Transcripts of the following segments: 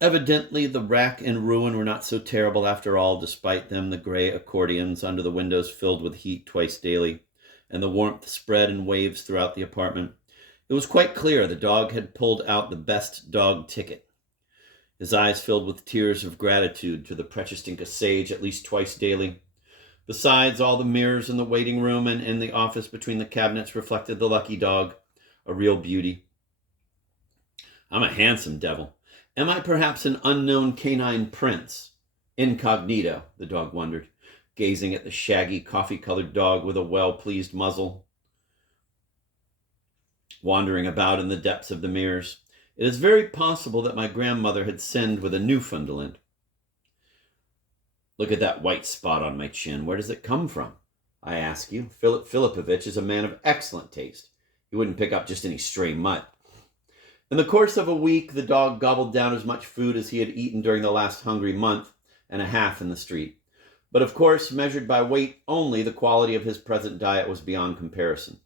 Evidently, the rack and ruin were not so terrible after all. Despite them, the gray accordions under the windows filled with heat twice daily, and the warmth spread in waves throughout the apartment. It was quite clear the dog had pulled out the best dog ticket. His eyes filled with tears of gratitude to the Prechistinka sage at least twice daily. Besides, all the mirrors in the waiting room and in the office between the cabinets reflected the lucky dog, a real beauty. I'm a handsome devil. Am I perhaps an unknown canine prince? Incognito, the dog wondered, gazing at the shaggy, coffee-colored dog with a well-pleased muzzle, wandering about in the depths of the mirrors. It is very possible that my grandmother had sinned with a Newfoundland. Look at that white spot on my chin. Where does it come from? I ask you. Philip Filipovich is a man of excellent taste. He wouldn't pick up just any stray mutt. In the course of a week, the dog gobbled down as much food as he had eaten during the last hungry month and a half in the street. But of course, measured by weight only, the quality of his present diet was beyond comparison.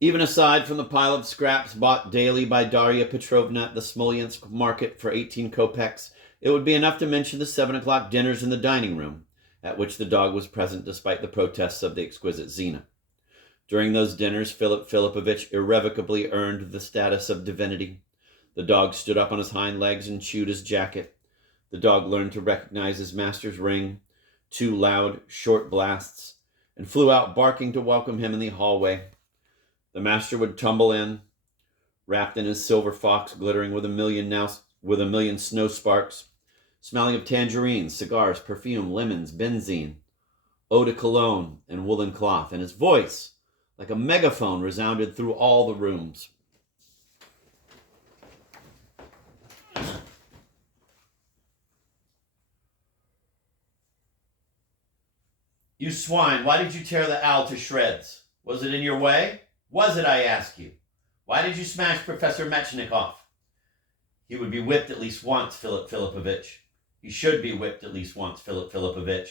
Even aside from the pile of scraps bought daily by Darya Petrovna at the Smolensk market for 18 kopecks, it would be enough to mention the 7 o'clock dinners in the dining room, at which the dog was present despite the protests of the exquisite Zina. During those dinners, Philip Filipovich irrevocably earned the status of divinity. The dog stood up on his hind legs and chewed his jacket. The dog learned to recognize his master's ring, 2 loud, short blasts, and flew out barking to welcome him in the hallway. The master would tumble in, wrapped in his silver fox glittering with a million snow sparks, smelling of tangerines, cigars, perfume, lemons, benzene, eau de cologne, and woolen cloth, and his voice, like a megaphone, resounded through all the rooms. You swine, why did you tear the owl to shreds? Was it in your way? Was it, I ask you? Why did you smash Professor Metchnikoff? He would be whipped at least once, Philip Filipovich. He should be whipped at least once, Philip Filipovich,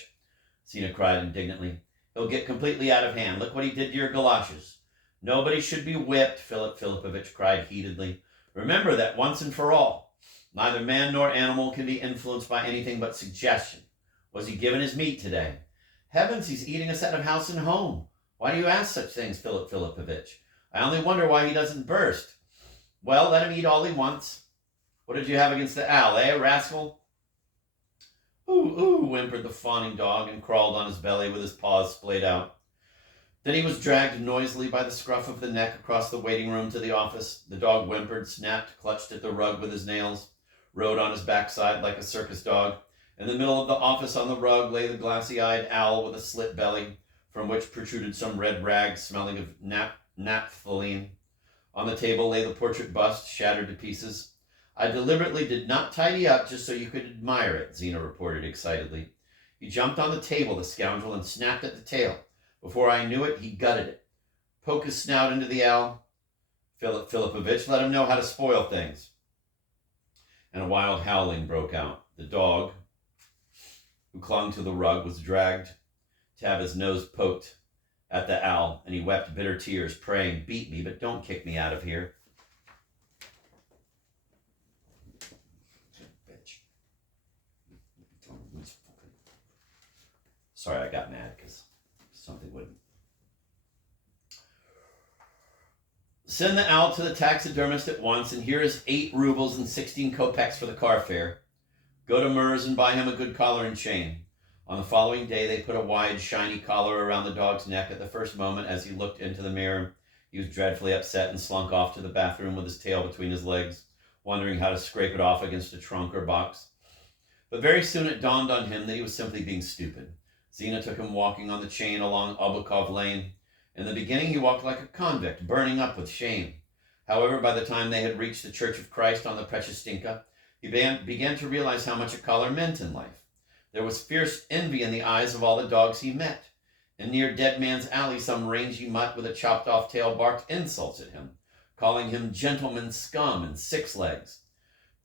Zina cried indignantly. He'll get completely out of hand. Look what he did to your galoshes. Nobody should be whipped, Philip Filipovich cried heatedly. Remember that once and for all. Neither man nor animal can be influenced by anything but suggestion. Was he given his meat today? Heavens, he's eating us out of house and home. Why do you ask such things, Philip Filipovich? I only wonder why he doesn't burst. Well, let him eat all he wants. What did you have against the owl, rascal? Ooh, ooh, whimpered the fawning dog and crawled on his belly with his paws splayed out. Then he was dragged noisily by the scruff of the neck across the waiting room to the office. The dog whimpered, snapped, clutched at the rug with his nails, rode on his backside like a circus dog. In the middle of the office on the rug lay the glassy-eyed owl with a slit belly, from which protruded some red rag smelling of naphthalene. On the table lay the portrait bust, shattered to pieces. I deliberately did not tidy up just so you could admire it, Zina reported excitedly. He jumped on the table, the scoundrel, and snapped at the tail. Before I knew it, he gutted it. Poke his snout into the owl. Philip Filipovich, let him know how to spoil things. And a wild howling broke out. The dog, who clung to the rug, was dragged to have his nose poked at the owl, and he wept bitter tears, praying, beat me, but don't kick me out of here. Bitch. Sorry, I got mad because something wouldn't. Send the owl to the taxidermist at once, and here is 8 rubles and 16 kopecks for the car fare. Go to Murs and buy him a good collar and chain. On the following day, they put a wide, shiny collar around the dog's neck. At the first moment, as he looked into the mirror, he was dreadfully upset and slunk off to the bathroom with his tail between his legs, wondering how to scrape it off against a trunk or box. But very soon it dawned on him that he was simply being stupid. Zina took him walking on the chain along Bulgakov Lane. In the beginning, he walked like a convict, burning up with shame. However, by the time they had reached the Church of Christ on the Prechistinka, he began to realize how much a collar meant in life. There was fierce envy in the eyes of all the dogs he met. And near Dead Man's Alley, some rangy mutt with a chopped-off tail barked insults at him, calling him gentleman scum and 6 legs.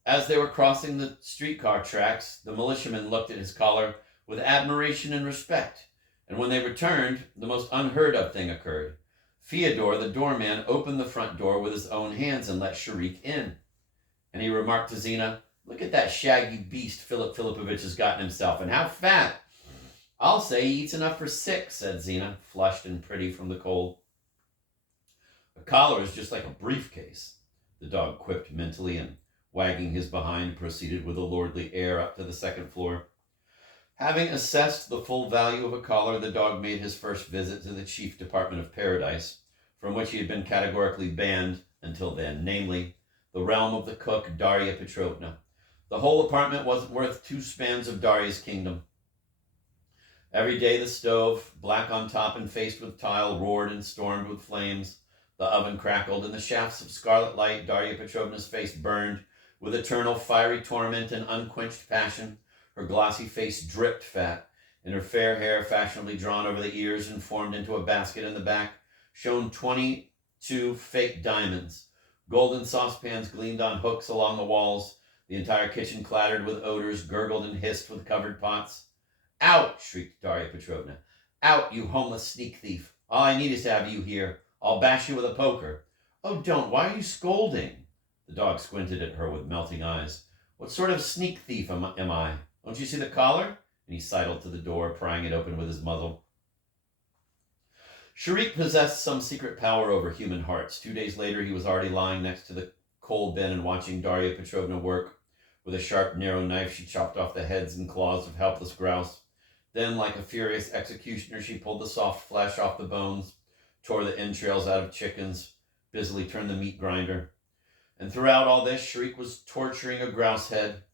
As they were crossing the streetcar tracks, the militiaman looked at his collar with admiration and respect. And when they returned, the most unheard-of thing occurred. Fyodor, the doorman, opened the front door with his own hands and let Sharik in. And he remarked to Zina, "Look at that shaggy beast Philip Filipovich has gotten himself, and how fat!" "I'll say he eats enough for 6, said Zina, flushed and pretty from the cold. "A collar is just like a briefcase," the dog quipped mentally, and wagging his behind, proceeded with a lordly air up to the second floor. Having assessed the full value of a collar, the dog made his first visit to the chief department of paradise, from which he had been categorically banned until then, namely, the realm of the cook, Darya Petrovna. The whole apartment wasn't worth 2 spans of Darya's kingdom. Every day the stove, black on top and faced with tile, roared and stormed with flames. The oven crackled, and the shafts of scarlet light Darya Petrovna's face burned with eternal fiery torment and unquenched passion. Her glossy face dripped fat, and her fair hair, fashionably drawn over the ears and formed into a basket in the back, shone 22 fake diamonds. Golden saucepans gleamed on hooks along the walls. The entire kitchen clattered with odors, gurgled and hissed with covered pots. "Out!" shrieked Darya Petrovna. "Out, you homeless sneak thief! All I need is to have you here. I'll bash you with a poker." "Oh, don't! Why are you scolding?" The dog squinted at her with melting eyes. "What sort of sneak thief am I? Don't you see the collar?" And he sidled to the door, prying it open with his muzzle. Sharik possessed some secret power over human hearts. 2 days later, he was already lying next to the coal bin and watching Darya Petrovna work. With a sharp, narrow knife, she chopped off the heads and claws of helpless grouse. Then, like a furious executioner, she pulled the soft flesh off the bones, tore the entrails out of chickens, busily turned the meat grinder. And throughout all this, Sharik was torturing a grouse head.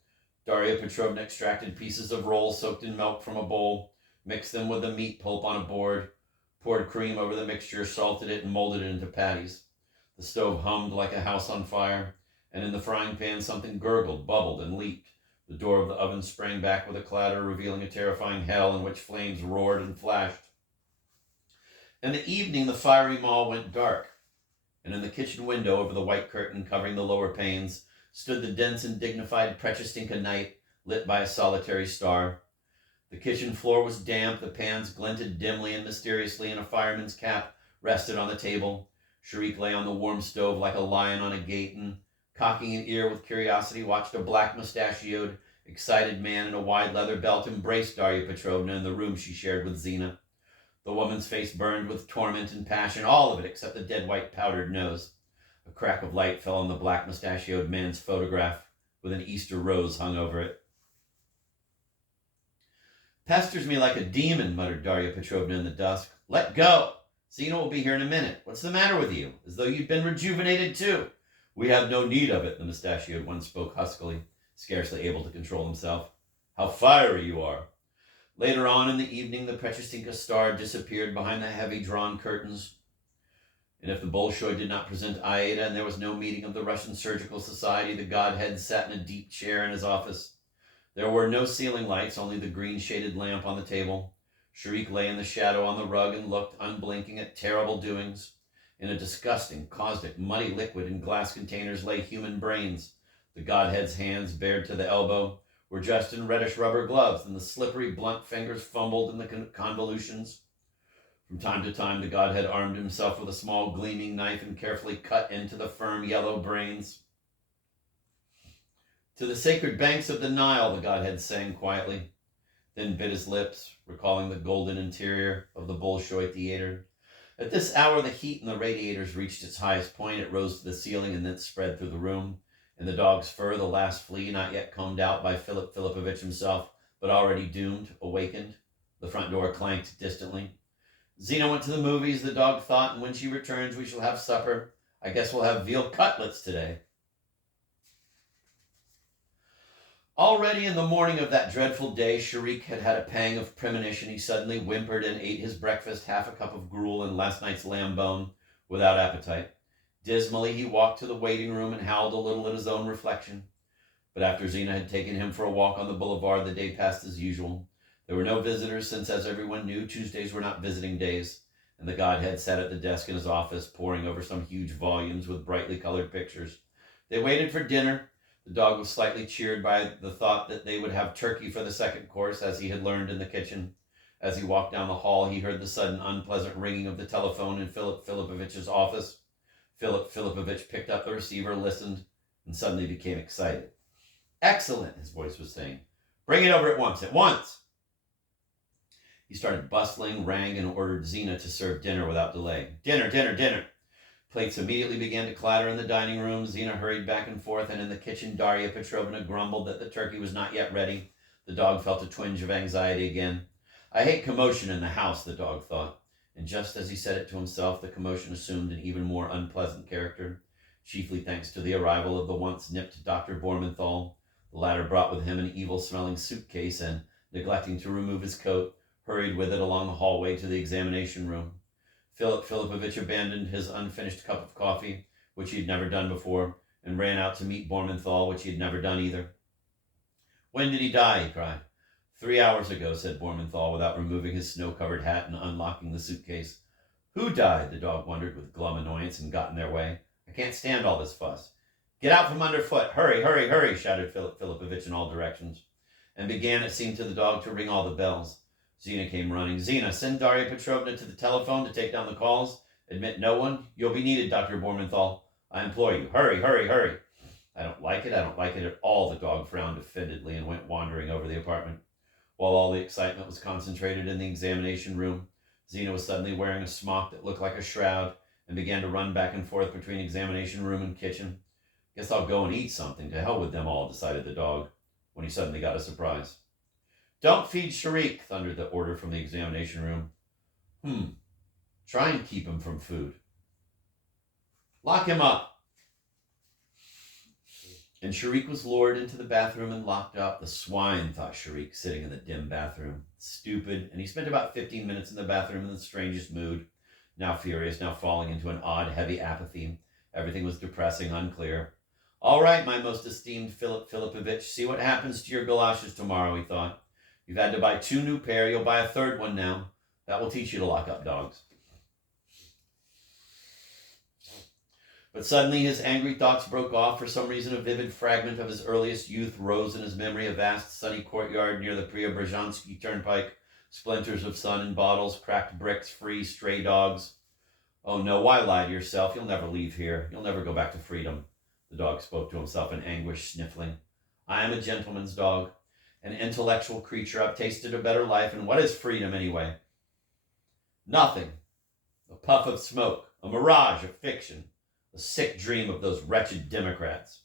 Darya Petrovna extracted pieces of roll soaked in milk from a bowl, mixed them with the meat pulp on a board, poured cream over the mixture, salted it, and molded it into patties. The stove hummed like a house on fire, and in the frying pan something gurgled, bubbled, and leaped. The door of the oven sprang back with a clatter, revealing a terrifying hell in which flames roared and flashed. In the evening, the fiery maw went dark, and in the kitchen window, over the white curtain covering the lower panes, stood the dense and dignified Prechestinka night, lit by a solitary star. The kitchen floor was damp, the pans glinted dimly and mysteriously, and a fireman's cap rested on the table. Sharik lay on the warm stove like a lion on a gate, and cocking an ear with curiosity, watched a black mustachioed, excited man in a wide leather belt embrace Darya Petrovna in the room she shared with Zina. The woman's face burned with torment and passion, all of it except the dead white powdered nose. A crack of light fell on the black mustachioed man's photograph, with an Easter rose hung over it. "Pesters me like a demon," muttered Darya Petrovna in the dusk. "Let go! Zina will be here in a minute. What's the matter with you? As though you'd been rejuvenated too." "We have no need of it," the mustachioed one spoke huskily, scarcely able to control himself. "How fiery you are!" Later on in the evening, the Prechestinka star disappeared behind the heavy drawn curtains. And if the Bolshoi did not present Aida and there was no meeting of the Russian Surgical Society, the Godhead sat in a deep chair in his office. There were no ceiling lights, only the green-shaded lamp on the table. Sharik lay in the shadow on the rug and looked, unblinking, at terrible doings. In a disgusting, caustic, muddy liquid in glass containers lay human brains. The Godhead's hands, bared to the elbow, were dressed in reddish rubber gloves, and the slippery, blunt fingers fumbled in the convolutions. From time to time, the Godhead armed himself with a small, gleaming knife and carefully cut into the firm, yellow brains. "To the sacred banks of the Nile," the Godhead sang quietly, then bit his lips, recalling the golden interior of the Bolshoi theater. At this hour, the heat in the radiators reached its highest point. It rose to the ceiling and then spread through the room. In the dog's fur, the last flea, not yet combed out by Philip Filipovich himself, but already doomed, awakened. The front door clanked distantly. "Zina went to the movies," the dog thought, "and when she returns, we shall have supper. I guess we'll have veal cutlets today." Already in the morning of that dreadful day, Sharik had had a pang of premonition. He suddenly whimpered and ate his breakfast, half a cup of gruel and last night's lamb bone, without appetite. Dismally, he walked to the waiting room and howled a little at his own reflection. But after Zina had taken him for a walk on the boulevard, the day passed as usual. There were no visitors, since, as everyone knew, Tuesdays were not visiting days, and the Godhead sat at the desk in his office, poring over some huge volumes with brightly colored pictures. They waited for dinner. The dog was slightly cheered by the thought that they would have turkey for the second course, as he had learned in the kitchen. As he walked down the hall, he heard the sudden unpleasant ringing of the telephone in Philip Filipovich's office. Philip Filipovich picked up the receiver, listened, and suddenly became excited. Excellent, his voice was saying. Bring it over at once, at once! He started bustling, rang, and ordered Zina to serve dinner without delay. Dinner, dinner, dinner! Plates immediately began to clatter in the dining room. Zina hurried back and forth, and in the kitchen Darya Petrovna grumbled that the turkey was not yet ready. The dog felt a twinge of anxiety again. I hate commotion in the house, the dog thought. And just as he said it to himself, the commotion assumed an even more unpleasant character, chiefly thanks to the arrival of the once nipped Dr. Bormenthal. The latter brought with him an evil-smelling suitcase and, neglecting to remove his coat, hurried with it along the hallway to the examination room. Philip Filipovich abandoned his unfinished cup of coffee, which he had never done before, and ran out to meet Bormenthal, which he had never done either. When did he die? He cried. 3 hours ago, said Bormenthal, without removing his snow-covered hat and unlocking the suitcase. Who died? The dog wondered with glum annoyance and got in their way. I can't stand all this fuss. Get out from underfoot! Hurry, hurry, hurry! Shouted Philip Filipovich in all directions, and began, it seemed to the dog, to ring all the bells. Zina came running. Zina, send Darya Petrovna to the telephone to take down the calls. Admit no one. You'll be needed, Dr. Bormenthal. I implore you. Hurry, hurry, hurry. I don't like it at all, the dog frowned offendedly and went wandering over the apartment. While all the excitement was concentrated in the examination room, Zina was suddenly wearing a smock that looked like a shroud and began to run back and forth between examination room and kitchen. Guess I'll go and eat something. To hell with them all, decided the dog, when he suddenly got a surprise. Don't feed Sharik, thundered the order from the examination room. Try and keep him from food. Lock him up. And Sharik was lured into the bathroom and locked up. The swine, thought Sharik, sitting in the dim bathroom. Stupid. And he spent about 15 minutes in the bathroom in the strangest mood. Now furious, now falling into an odd, heavy apathy. Everything was depressing, unclear. All right, my most esteemed Philip Filipovich, see what happens to your galoshes tomorrow, he thought. You've had to buy 2 new pair. You'll buy a 3rd one now. That will teach you to lock up dogs. But suddenly his angry thoughts broke off. For some reason, a vivid fragment of his earliest youth rose in his memory. A vast sunny courtyard near the Preobrazhensky turnpike. Splinters of sun in bottles, cracked bricks, free stray dogs. Oh no, why lie to yourself? You'll never leave here. You'll never go back to freedom. The dog spoke to himself in anguish, sniffling. I am a gentleman's dog. An intellectual creature. I've tasted a better life, and what is freedom anyway? Nothing. A puff of smoke, a mirage of fiction, a sick dream of those wretched Democrats.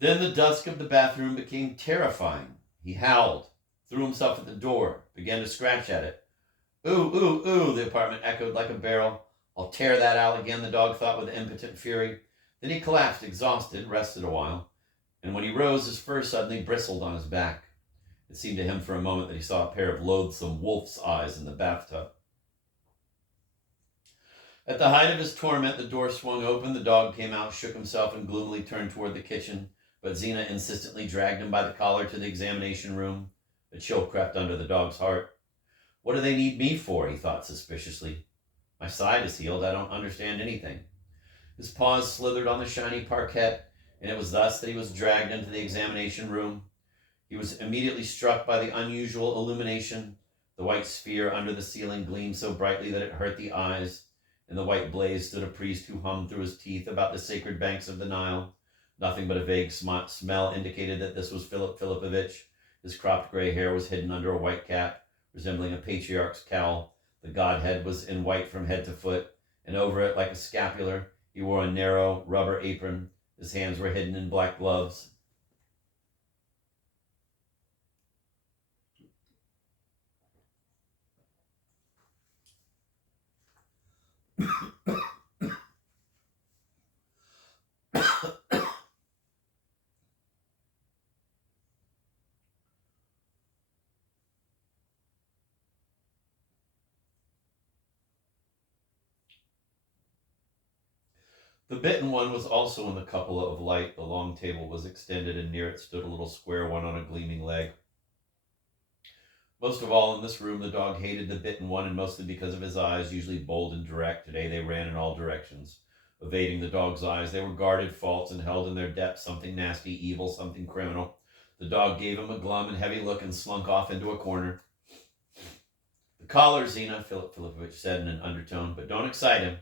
Then the dusk of the bathroom became terrifying. He howled, threw himself at the door, began to scratch at it. Ooh, ooh, ooh, the apartment echoed like a barrel. I'll tear that out again, the dog thought with impotent fury. Then he collapsed, exhausted, rested a while. And when he rose, his fur suddenly bristled on his back. It seemed to him for a moment that he saw a pair of loathsome wolf's eyes in the bathtub. At the height of his torment, the door swung open. The dog came out, shook himself, and gloomily turned toward the kitchen. But Zina insistently dragged him by the collar to the examination room. A chill crept under the dog's heart. What do they need me for? He thought suspiciously. My side is healed. I don't understand anything. His paws slithered on the shiny parquet, and it was thus that he was dragged into the examination room. He was immediately struck by the unusual illumination. The white sphere under the ceiling gleamed so brightly that it hurt the eyes. In the white blaze stood a priest who hummed through his teeth about the sacred banks of the Nile. Nothing but a vague smell indicated that this was Philip Filipovich. His cropped gray hair was hidden under a white cap, resembling a patriarch's cowl. The godhead was in white from head to foot, and over it, like a scapular, he wore a narrow rubber apron. His hands were hidden in black gloves. The bitten one was also in the cupola of light. The long table was extended, and near it stood a little square one on a gleaming leg. Most of all in this room, the dog hated the bitten one, and mostly because of his eyes, usually bold and direct. Today they ran in all directions, evading the dog's eyes. They were guarded faults and held in their depths something nasty, evil, something criminal. The dog gave him a glum and heavy look and slunk off into a corner. The collar, Zina, Philip Filipovich said in an undertone, but don't excite him.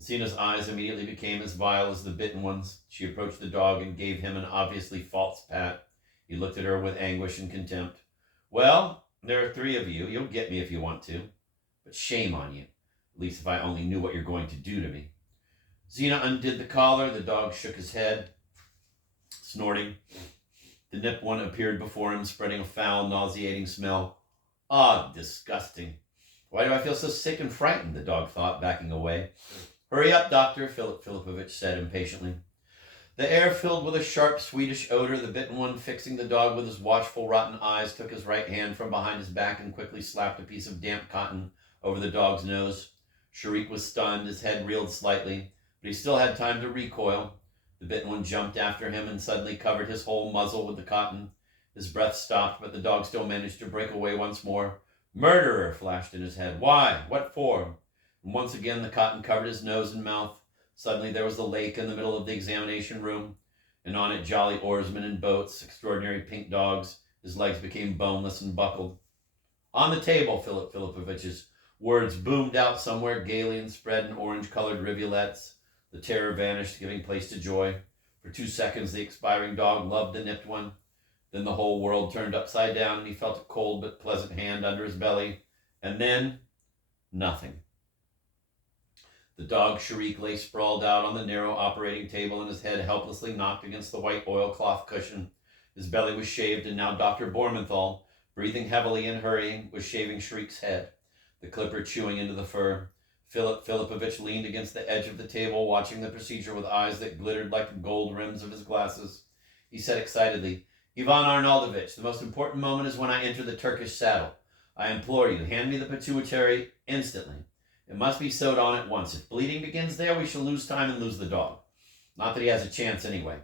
Zena's eyes immediately became as vile as the bitten one's. She approached the dog and gave him an obviously false pat. He looked at her with anguish and contempt. Well, there are 3 of you. You'll get me if you want to. But shame on you. At least if I only knew what you're going to do to me. Zena undid the collar. The dog shook his head, snorting. The nipped one appeared before him, spreading a foul, nauseating smell. Ah, disgusting. Why do I feel so sick and frightened? The dog thought, backing away. Hurry up, doctor, Philip Filipovich said impatiently. The air filled with a sharp Swedish odor. The bitten one, fixing the dog with his watchful, rotten eyes, took his right hand from behind his back and quickly slapped a piece of damp cotton over the dog's nose. Sharik was stunned. His head reeled slightly, but he still had time to recoil. The bitten one jumped after him and suddenly covered his whole muzzle with the cotton. His breath stopped, but the dog still managed to break away once more. Murderer flashed in his head. Why? What for? And once again the cotton covered his nose and mouth. Suddenly there was the lake in the middle of the examination room, and on it jolly oarsmen and boats, extraordinary pink dogs. His legs became boneless and buckled. On the table, Philip Filipovich's words boomed out somewhere gaily and spread in orange-colored rivulets. The terror vanished, giving place to joy. For 2 seconds the expiring dog loved the nipped one. Then the whole world turned upside down, and he felt a cold but pleasant hand under his belly. And then, nothing. The dog Sharik lay sprawled out on the narrow operating table, and his head helplessly knocked against the white oilcloth cushion. His belly was shaved, and now Dr. Bormenthal, breathing heavily and hurrying, was shaving Shrik's head, the clipper chewing into the fur. Philip Filipovich leaned against the edge of the table, watching the procedure with eyes that glittered like the gold rims of his glasses. He said excitedly, Ivan Arnaldovich, the most important moment is when I enter the Turkish saddle. I implore you, hand me the pituitary instantly. It must be sewed on at once. If bleeding begins there, we shall lose time and lose the dog. Not that he has a chance anyway.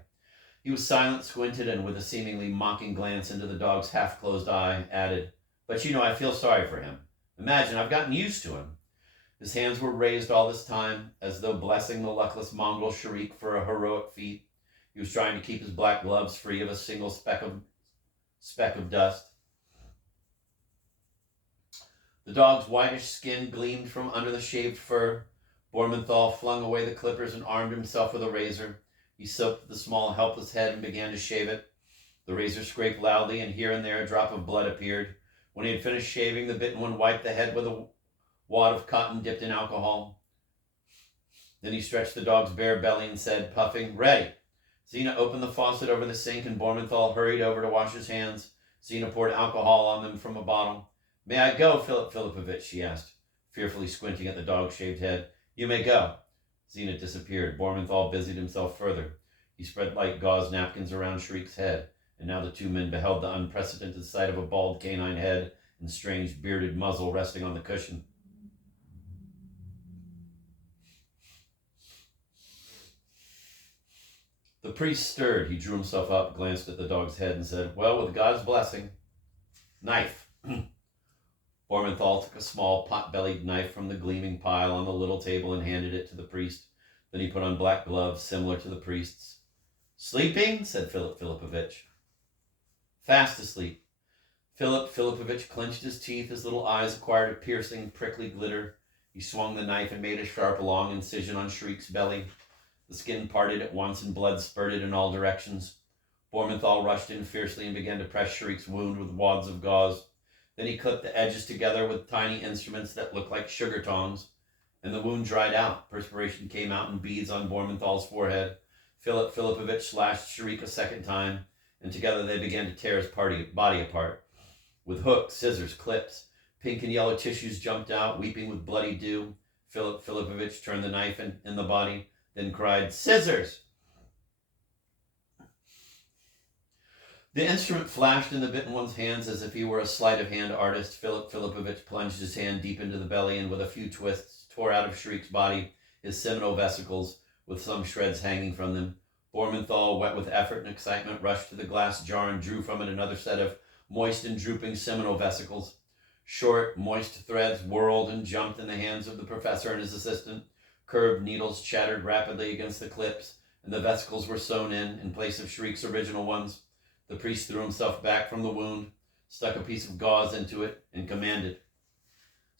He was silent, squinted, and with a seemingly mocking glance into the dog's half-closed eye, added, But you know, I feel sorry for him. Imagine, I've gotten used to him. His hands were raised all this time, as though blessing the luckless mongrel Sharik for a heroic feat. He was trying to keep his black gloves free of a single speck of dust. The dog's whitish skin gleamed from under the shaved fur. Bormenthal flung away the clippers and armed himself with a razor. He soaped the small, helpless head and began to shave it. The razor scraped loudly, and here and there a drop of blood appeared. When he had finished shaving, the bitten one wiped the head with a wad of cotton dipped in alcohol. Then he stretched the dog's bare belly and said, puffing, Ready. Zena opened the faucet over the sink, and Bormenthal hurried over to wash his hands. Zena poured alcohol on them from a bottle. May I go, Philip Filipovich? She asked, fearfully squinting at the dog's shaved head. You may go. Zena disappeared. Bormenthal busied himself further. He spread light gauze napkins around Shrik's head, and now the 2 men beheld the unprecedented sight of a bald canine head and strange bearded muzzle resting on the cushion. The priest stirred. He drew himself up, glanced at the dog's head, and said, Well, with God's blessing. Knife. Bormenthal took a small pot-bellied knife from the gleaming pile on the little table and handed it to the priest. Then he put on black gloves similar to the priest's. Sleeping? Said Philip Filipovich. Fast asleep. Philip Filipovich clenched his teeth. His little eyes acquired a piercing, prickly glitter. He swung the knife and made a sharp, long incision on Shrik's belly. The skin parted at once and blood spurted in all directions. Bormenthal rushed in fiercely and began to press Shrik's wound with wads of gauze. Then he clipped the edges together with tiny instruments that looked like sugar tongs, and the wound dried out. Perspiration came out in beads on Bormenthal's forehead. Philip Filipovich slashed Sharik a second time, and together they began to tear his body apart. With hooks, scissors, clips, pink and yellow tissues jumped out, weeping with bloody dew. Philip Filipovich turned the knife in the body, then cried, Scissors! The instrument flashed in the bitten one's hands as if he were a sleight-of-hand artist. Philip Filipovich plunged his hand deep into the belly and with a few twists tore out of Shrik's body his seminal vesicles, with some shreds hanging from them. Bormenthal, wet with effort and excitement, rushed to the glass jar and drew from it another set of moist and drooping seminal vesicles. Short, moist threads whirled and jumped in the hands of the professor and his assistant. Curved needles chattered rapidly against the clips, and the vesicles were sewn in place of Shrik's original ones. The priest threw himself back from the wound, stuck a piece of gauze into it, and commanded,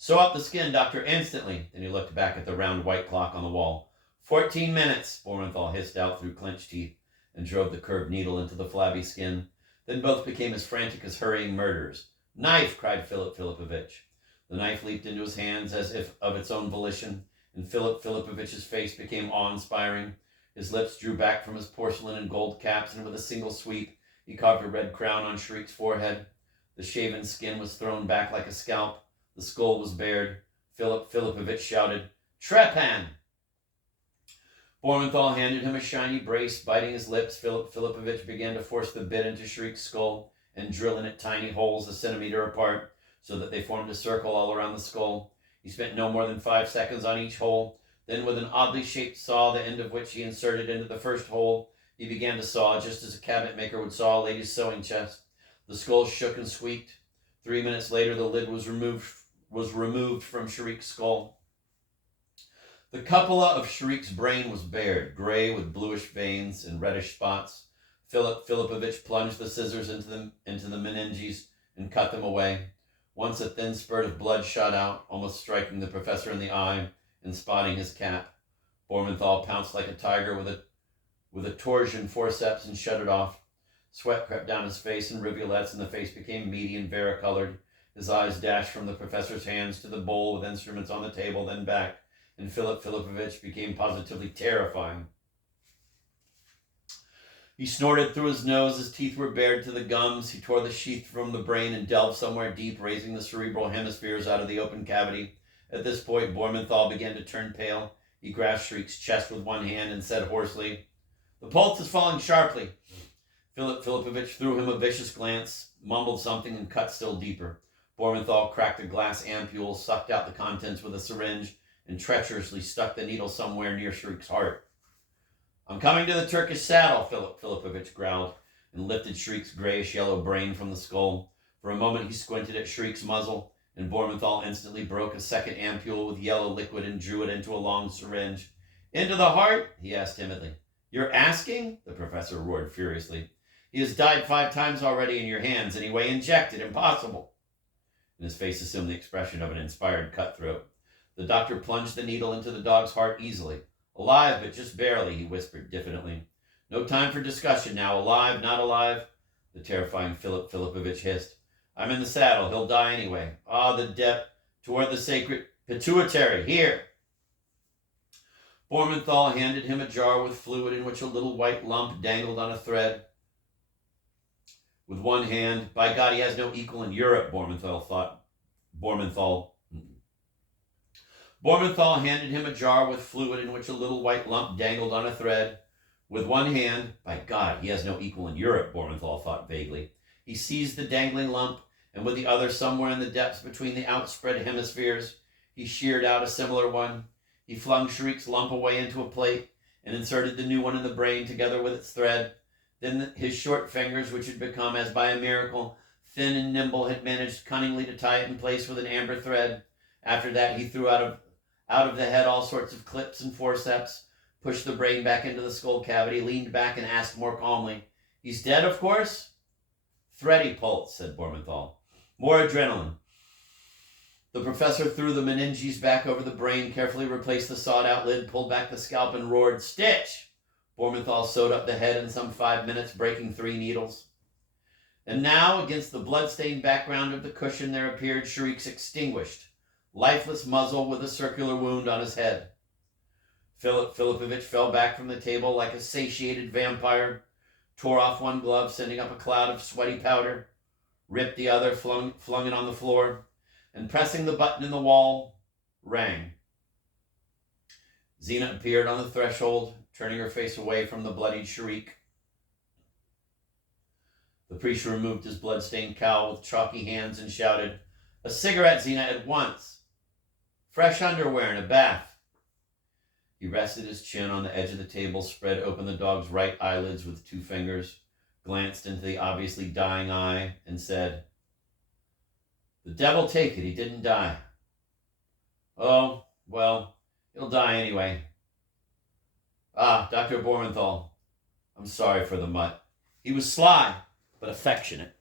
Sew up the skin, doctor, instantly. Then he looked back at the round white clock on the wall. 14 minutes, Bormenthal hissed out through clenched teeth and drove the curved needle into the flabby skin. Then both became as frantic as hurrying murderers. Knife, cried Philip Filipovich. The knife leaped into his hands as if of its own volition, and Philip Filipovich's face became awe-inspiring. His lips drew back from his porcelain and gold caps, and with a single sweep, he carved a red crown on Shriek's forehead. The shaven skin was thrown back like a scalp. The skull was bared. Philip Filipovich shouted, "Trepan!" Bormenthal handed him a shiny brace. Biting his lips, Philip Filipovich began to force the bit into Shriek's skull and drill in it tiny holes a centimeter apart so that they formed a circle all around the skull. He spent no more than 5 seconds on each hole. Then with an oddly shaped saw, the end of which he inserted into the first hole, he began to saw just as a cabinet maker would saw a lady's sewing chest. The skull shook and squeaked. 3 minutes later, the lid was removed from Shriek's skull. The cupola of Shriek's brain was bared, gray with bluish veins and reddish spots. Philip Filipovich plunged the scissors into the meninges and cut them away. Once a thin spurt of blood shot out, almost striking the professor in the eye and spotting his cap. Bormenthal pounced like a tiger with a torsion forceps and shut it off. Sweat crept down his face in rivulets, and the face became meaty and varicolored. His eyes dashed from the professor's hands to the bowl with instruments on the table, then back, and Philip Filipovich became positively terrifying. He snorted through his nose. His teeth were bared to the gums. He tore the sheath from the brain and delved somewhere deep, raising the cerebral hemispheres out of the open cavity. At this point, Bormenthal began to turn pale. He grasped Shriek's chest with one hand and said hoarsely, "The pulse is falling sharply." Philip Filipovich threw him a vicious glance, mumbled something, and cut still deeper. Bormenthal cracked a glass ampule, sucked out the contents with a syringe, and treacherously stuck the needle somewhere near Shriek's heart. "I'm coming to the Turkish saddle," Philip Filipovich growled, and lifted Shriek's grayish-yellow brain from the skull. For a moment he squinted at Shriek's muzzle, and Bormenthal instantly broke a second ampule with yellow liquid and drew it into a long syringe. "Into the heart?" he asked timidly. "You're asking?" the professor roared furiously. "He has died 5 times already in your hands. Anyway, injected. Impossible." And his face assumed the expression of an inspired cutthroat. The doctor plunged the needle into the dog's heart easily. "Alive, but just barely," he whispered diffidently. "No time for discussion now. Alive, not alive," the terrifying Philip Filipovich hissed. "I'm in the saddle. He'll die anyway. Ah, the depth toward the sacred pituitary. Here." Bormenthal handed him a jar with fluid in which a little white lump dangled on a thread. With one hand, by God, he has no equal in Europe, Bormenthal thought. Bormenthal handed him a jar with fluid in which a little white lump dangled on a thread. With one hand, by God, he has no equal in Europe, Bormenthal thought vaguely. He seized the dangling lump, and with the other somewhere in the depths between the outspread hemispheres, he sheared out a similar one. He flung Shriek's lump away into a plate and inserted the new one in the brain together with its thread. Then his short fingers, which had become, as by a miracle, thin and nimble, had managed cunningly to tie it in place with an amber thread. After that, he threw out of the head all sorts of clips and forceps, pushed the brain back into the skull cavity, leaned back, and asked more calmly, "He's dead, of course?" "Thready pulse," said Bormenthal. "More adrenaline." The professor threw the meninges back over the brain, carefully replaced the sawed-out lid, pulled back the scalp, and roared, "Stitch!" Bormenthal sewed up the head in some 5 minutes, breaking 3 needles. And now, against the blood-stained background of the cushion, there appeared Shriek's extinguished, lifeless muzzle with a circular wound on his head. Philip Filipovich fell back from the table like a satiated vampire, tore off one glove, sending up a cloud of sweaty powder, ripped the other, flung it on the floor, and pressing the button in the wall, rang. Zina appeared on the threshold, turning her face away from the bloodied Shriek. The priest removed his blood-stained cowl with chalky hands and shouted, "A cigarette, Zina, at once! Fresh underwear and a bath!" He rested his chin on the edge of the table, spread open the dog's right eyelids with 2 fingers, glanced into the obviously dying eye, and said, "The devil take it, he didn't die." "Oh, well, he'll die anyway." "Ah, Dr. Bormenthal, I'm sorry for the mutt. He was sly, but affectionate."